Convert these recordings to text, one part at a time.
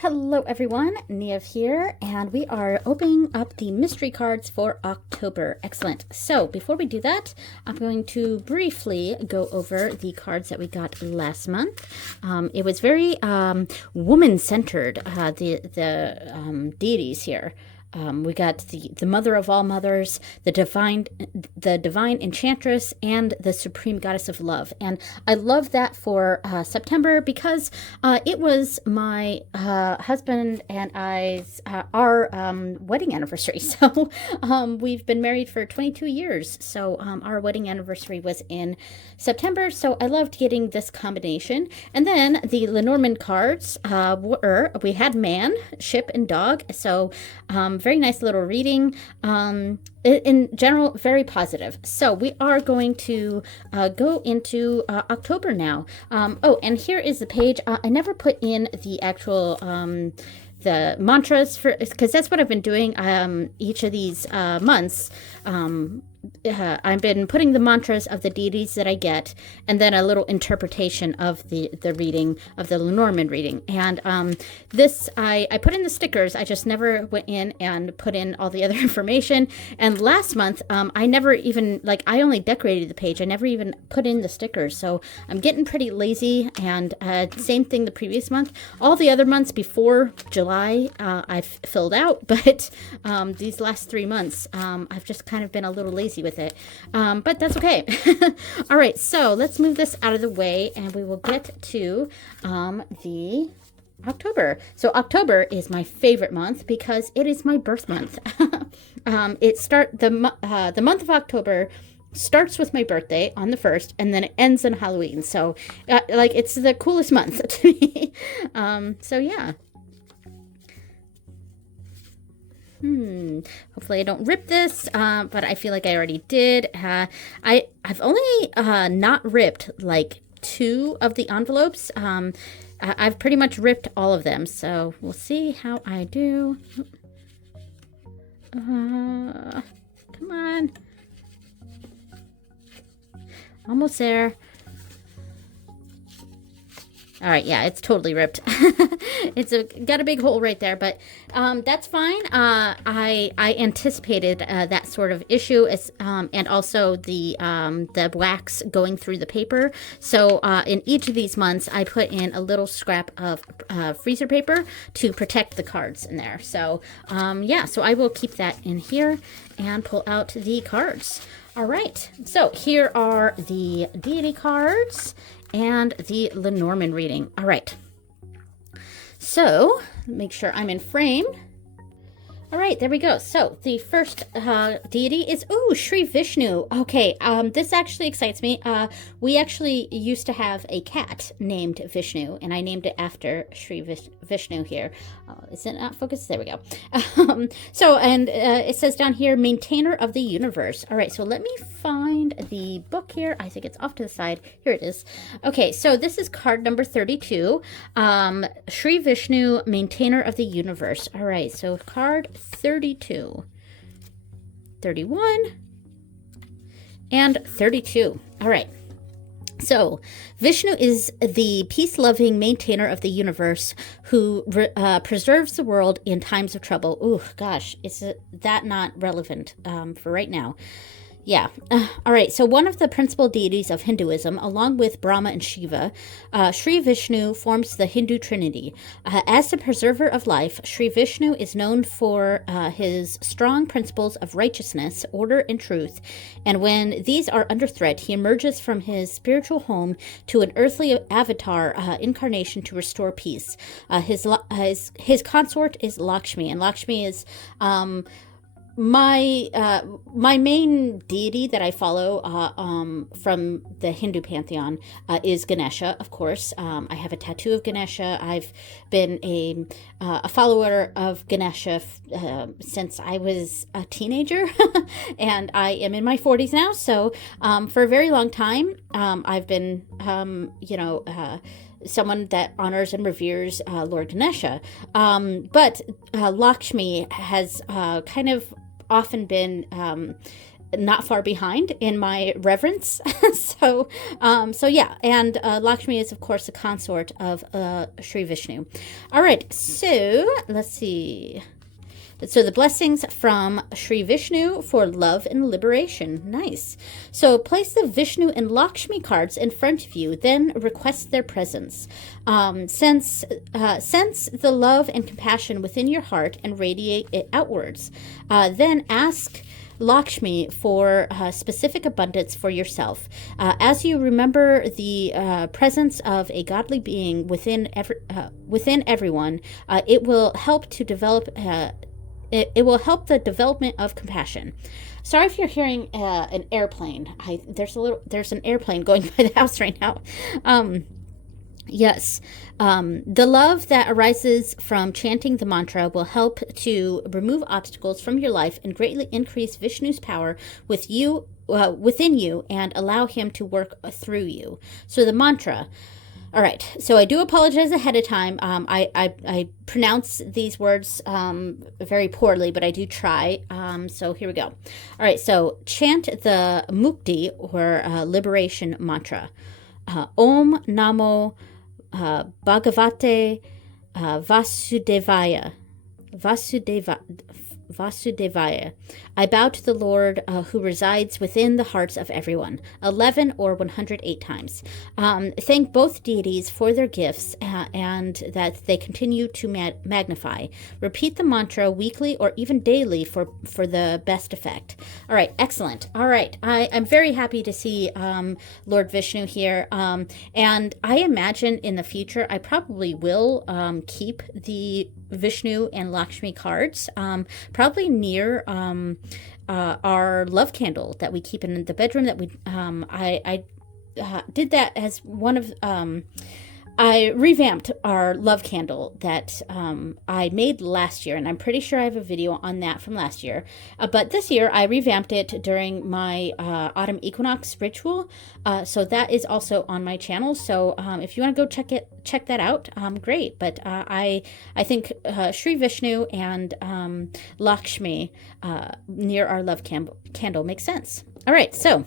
Hello everyone, Niev here, and we are opening up the mystery cards for October. Excellent. So before we do that, I'm going to briefly go over the cards that we got last month. It was very woman-centered, the deities here. We got the mother of all mothers, the divine enchantress, and the supreme goddess of love. And I love that for September because it was my husband and I's our wedding anniversary. So we've been married for 22 years. So our wedding anniversary was in September. So I loved getting this combination. And then the Lenormand cards we had man, ship, and dog. So very nice little reading. In general, very positive. So we are going to go into October now. Oh, and here is the page. I never put in the actual the mantras because that's what I've been doing each of these months. I've been putting the mantras of the deities that I get, and then a little interpretation of the reading of the Lenormand reading. And this I put in the stickers. I just never went in and put in all the other information. And last month I never even I only decorated the page. I never even put in the stickers. So I'm getting pretty lazy. And same thing the previous month. All the other months before July I've filled out, but these last 3 months I've just kind of been a little lazy with it, but that's okay. All right, so let's move this out of the way and we will get to the October. So October is my favorite month because it is my birth month. The month of October starts with my birthday on the 1st and then it ends on Halloween. So it's the coolest month to me. So yeah. Hopefully I don't rip this, but I feel like I already did. I've only not ripped 2 of the envelopes. I've pretty much ripped all of them, so we'll see how I do. Come on. Almost there. All right, yeah, it's totally ripped. It's got a big hole right there, but that's fine. I anticipated that sort of issue, and also the wax going through the paper. So in each of these months, I put in a little scrap of freezer paper to protect the cards in there. So yeah, so I will keep that in here and pull out the cards. All right, so here are the deity cards and the Lenormand reading. All right. So, make sure I'm in frame. All right, there we go. So, the first deity is, Sri Vishnu. Okay, this actually excites me. We actually used to have a cat named Vishnu, and I named it after Sri Vishnu here. Is it not focused? There we go. It says down here, maintainer of the universe. All right, so let me find the book here. I think it's off to the side. Here it is. Okay, so this is card number 32. Sri Vishnu, maintainer of the universe. All right, so card 32, 31, and 32. All right. So, Vishnu is the peace-loving maintainer of the universe who preserves the world in times of trouble. Ooh, gosh, is that not relevant for right now? Yeah. All right. So one of the principal deities of Hinduism, along with Brahma and Shiva, Sri Vishnu forms the Hindu Trinity. As the preserver of life, Sri Vishnu is known for his strong principles of righteousness, order, and truth. And when these are under threat, he emerges from his spiritual home to an earthly avatar incarnation to restore peace. His consort is Lakshmi, and Lakshmi is my main deity that I follow from the Hindu pantheon is Ganesha, of course. I have a tattoo of Ganesha. I've been a follower of Ganesha since I was a teenager, and I am in my 40s now. So for a very long time, I've been, someone that honors and reveres Lord Ganesha. But Lakshmi has kind of often been not far behind in my reverence. So yeah, and Lakshmi is of course a consort of Sri Vishnu. All right, so let's see. So the blessings from Sri Vishnu for love and liberation. Nice. So place the Vishnu and Lakshmi cards in front of you, then request their presence. Sense the love and compassion within your heart and radiate it outwards. Then ask Lakshmi for specific abundance for yourself. As you remember the presence of a godly being within everyone, it will help to develop. It will help the development of compassion. Sorry if you're hearing an airplane. There's an airplane going by the house right now. Yes. The love that arises from chanting the mantra will help to remove obstacles from your life and greatly increase Vishnu's power within you and allow him to work through you. So the mantra. All right, so I do apologize ahead of time. I pronounce these words very poorly, but I do try. So here we go. All right, so chant the Mukti or liberation mantra. Om Namo Bhagavate Vasudevaya. Vasudevaya. I bow to the Lord who resides within the hearts of everyone. 11 or 108 times. Thank both deities for their gifts and that they continue to magnify. Repeat the mantra weekly or even daily for the best effect. All right, excellent. All right, I'm very happy to see Lord Vishnu here. And I imagine in the future I probably will keep the Vishnu and Lakshmi cards, probably near our love candle that we keep in the bedroom. That we I did that as one of I revamped our love candle that I made last year, and I'm pretty sure I have a video on that from last year. But this year, I revamped it during my autumn equinox ritual, so that is also on my channel. So if you want to go check that out, great. But I think Sri Vishnu and Lakshmi near our love candle makes sense. All right, so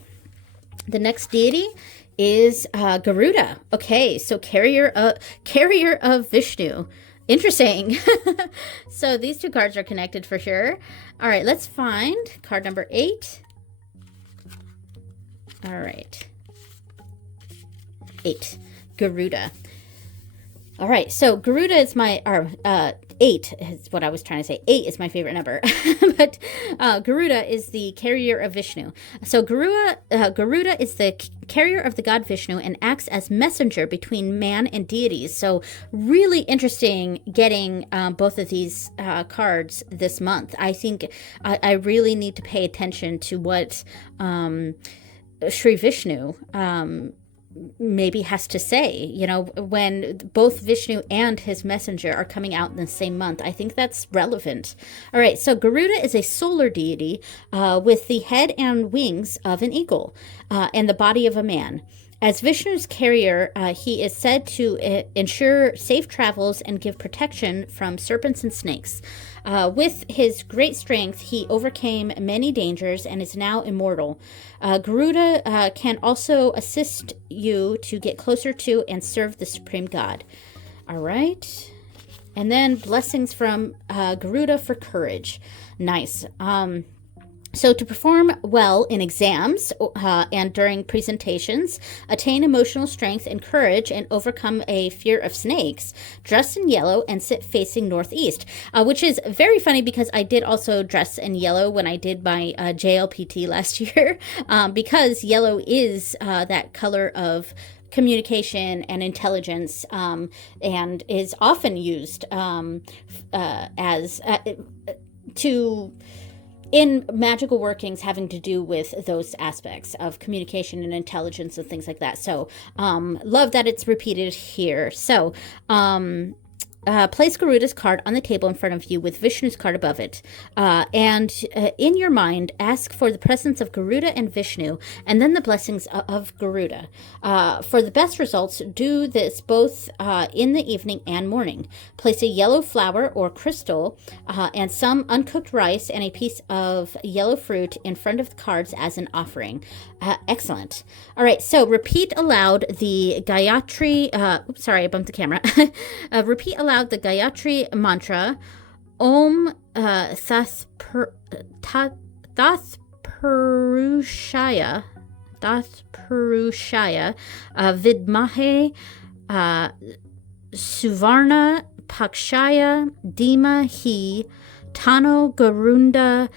the next deity is Garuda. Okay, so carrier of Vishnu. Interesting. So these two cards are connected for sure. All right, let's find card number 8. All right. 8. Garuda. All right, so Garuda is my 8 is what I was trying to say. 8 is my favorite number. But Garuda is the carrier of Vishnu. So Garuda is the carrier of the god Vishnu and acts as messenger between man and deities. So really interesting getting both of these cards this month. I think I really need to pay attention to what Sri Vishnu maybe has to say, when both Vishnu and his messenger are coming out in the same month. I think that's relevant. All right, so Garuda is a solar deity with the head and wings of an eagle and the body of a man. As Vishnu's carrier, he is said to ensure safe travels and give protection from serpents and snakes. With his great strength, he overcame many dangers and is now immortal. Garuda can also assist you to get closer to and serve the supreme god. All right. And then blessings from Garuda for courage. Nice. So to perform well in exams and during presentations, attain emotional strength and courage, and overcome a fear of snakes, dress in yellow and sit facing northeast, which is very funny because I did also dress in yellow when I did my JLPT last year, because yellow is that color of communication and intelligence, and is often used as in magical workings having to do with those aspects of communication and intelligence and things like that. So love that it's repeated here. So place Garuda's card on the table in front of you with Vishnu's card above it. In your mind, ask for the presence of Garuda and Vishnu, and then the blessings of Garuda. For the best results, do this both in the evening and morning. Place a yellow flower or crystal and some uncooked rice and a piece of yellow fruit in front of the cards as an offering. Excellent. All right, so repeat aloud the Gayatri. Oops, sorry, I bumped the camera. Repeat aloud the Gayatri mantra, Om Tathpurushaya, Vidmahe Suvarna Pakshaya Dhimahi Tano Garunda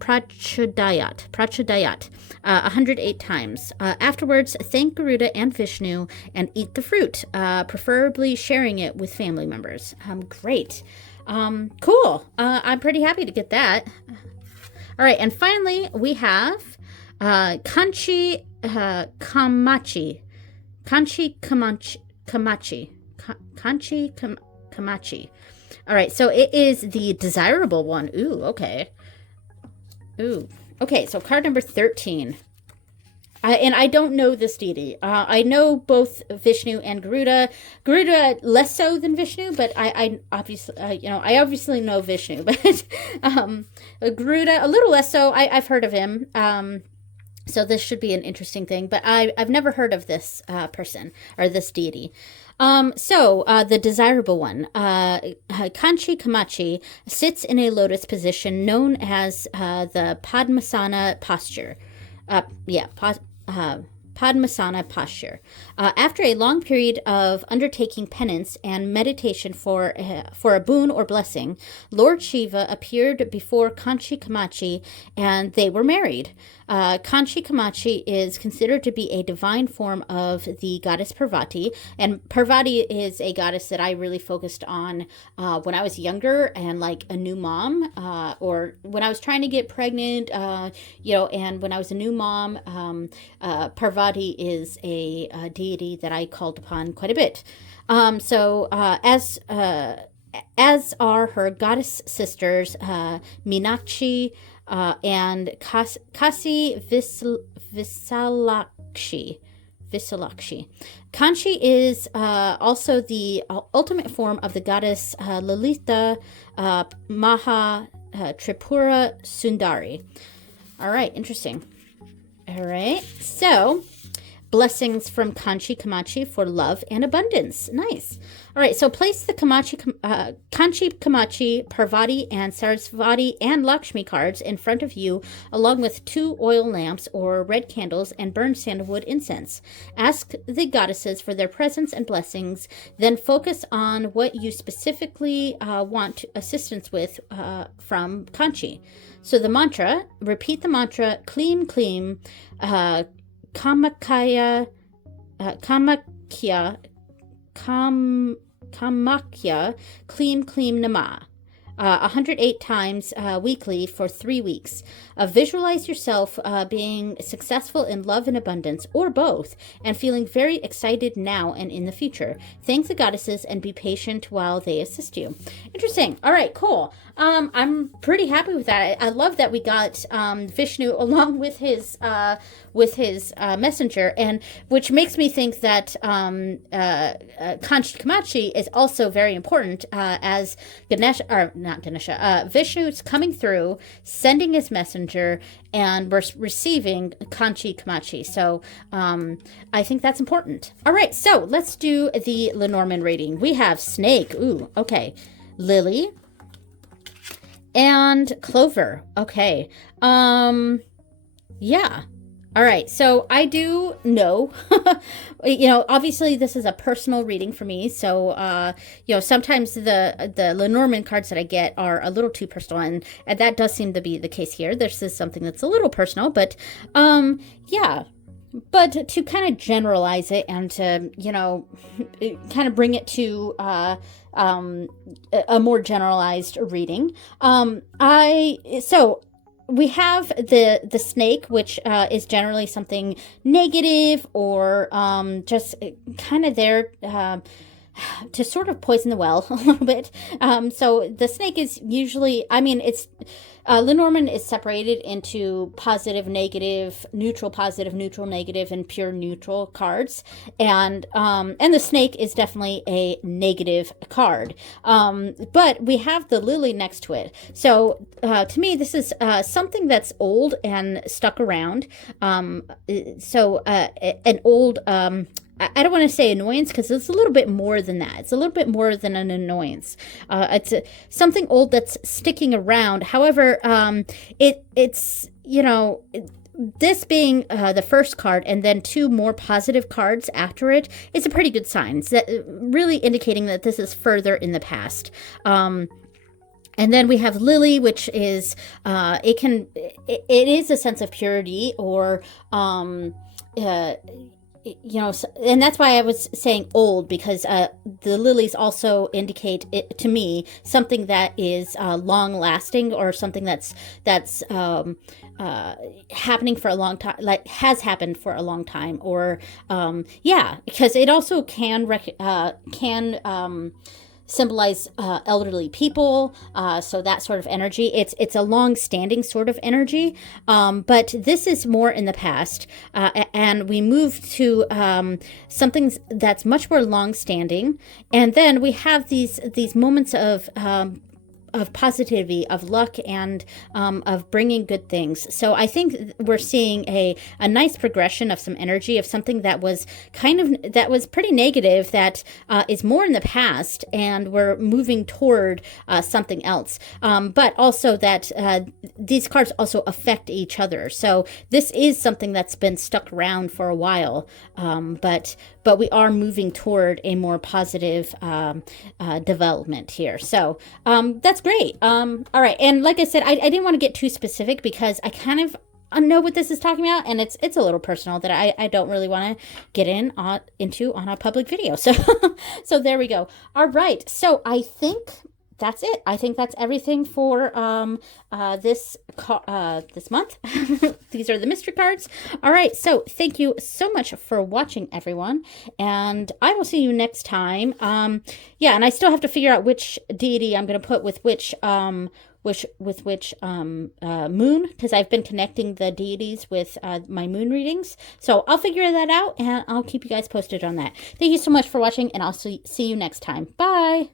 Prachodayat, 108 times. Afterwards, thank Garuda and Vishnu and eat the fruit, preferably sharing it with family members. Great. Cool. I'm pretty happy to get that. All right, and finally, we have Kanchi Kamachi. Kanchi Kamachi. All right, so it is the desirable one. Ooh, okay. Ooh. Okay, so card number 13. And I don't know this deity. I know both Vishnu and Garuda. Garuda less so than Vishnu, but I obviously, I obviously know Vishnu. But Garuda a little less so. I've heard of him. So this should be an interesting thing. But I've never heard of this person or this deity. The desirable one, Kanchi Kamachi, sits in a lotus position known as the Padmasana posture. Padmasana posture. After a long period of undertaking penance and meditation for a boon or blessing, Lord Shiva appeared before Kanchi Kamachi and they were married. Kanchi Kamachi is considered to be a divine form of the goddess Parvati, and Parvati is a goddess that I really focused on when I was younger and like a new mom, or when I was trying to get pregnant, and when I was a new mom. Parvati is a deity that I called upon quite a bit. As are her goddess sisters, Meenakshi and Kasi Visalakshi. Kanchi is also the ultimate form of the goddess Lalita Maha Tripura Sundari. All right, interesting. All right, so blessings from Kanchi Kamachi for love and abundance. Nice. All right, so place the Kanchi Kamachi, Parvati, and Sarasvati and Lakshmi cards in front of you, along with 2 oil lamps or red candles and burn sandalwood incense. Ask the goddesses for their presence and blessings, then focus on what you specifically want assistance with from Kanchi. So the mantra, repeat the mantra, Kleem Kleem, Kamakya, Kleem Kleem Nama, 108 times weekly for 3 weeks. Visualize yourself being successful in love and abundance, or both, and feeling very excited now and in the future. Thank the goddesses and be patient while they assist you. Interesting. All right, cool. I'm pretty happy with that. I love that we got Vishnu along with his messenger, and which makes me think that Kanchi Kamachi is also very important as Vishnu's coming through, sending his messenger, and we're receiving Kanchi Kamachi. So I think that's important. All right, so let's do the Lenormand rating. We have Snake. Ooh, okay. Lily. And Clover. Okay. Yeah. All right. So I do know, obviously this is a personal reading for me. So, sometimes the Lenormand cards that I get are a little too personal, and that does seem to be the case here. This is something that's a little personal, but, yeah. But to kind of generalize it and to, kind of bring it to a more generalized reading, we have the snake, which is generally something negative or just kind of there to sort of poison the well a little bit. So the snake is usually, I mean, it's Lenormand is separated into positive, negative, neutral, positive, neutral, negative, and pure neutral cards, and the snake is definitely a negative card. But we have the lily next to it, so to me, this is something that's old and stuck around. An old. I don't want to say annoyance because it's a little bit more than that. It's a little bit more than an annoyance. It's something old that's sticking around. However, it's this being the first card and then two more positive cards after it is a pretty good sign. It's really indicating that this is further in the past. And then we have Lily, which is it is a sense of purity or and that's why I was saying old, because the lilies also indicate it, to me, something that is long lasting or something that's happening for a long time, like has happened for a long time, or because it also can symbolize elderly people, so that sort of energy. It's a long-standing sort of energy, but this is more in the past, and we move to something that's much more long-standing, and then we have these moments of positivity, of luck, and of bringing good things. So I think we're seeing a nice progression of some energy of something that was pretty negative, that is more in the past, and we're moving toward something else. But also that these cards also affect each other. So this is something that's been stuck around for a while, but we are moving toward a more positive development here. So that's great. All right. And like I said, I didn't want to get too specific because I kind of know what this is talking about, and it's a little personal that I don't really want to get into on a public video. So so there we go. All right. So I think that's it. I think that's everything for this month. These are the mystery cards. All right. So thank you so much for watching, everyone, and I will see you next time. Yeah, and I still have to figure out which deity I'm going to put with which moon, because I've been connecting the deities with my moon readings. So I'll figure that out, and I'll keep you guys posted on that. Thank you so much for watching, and I'll see you next time. Bye.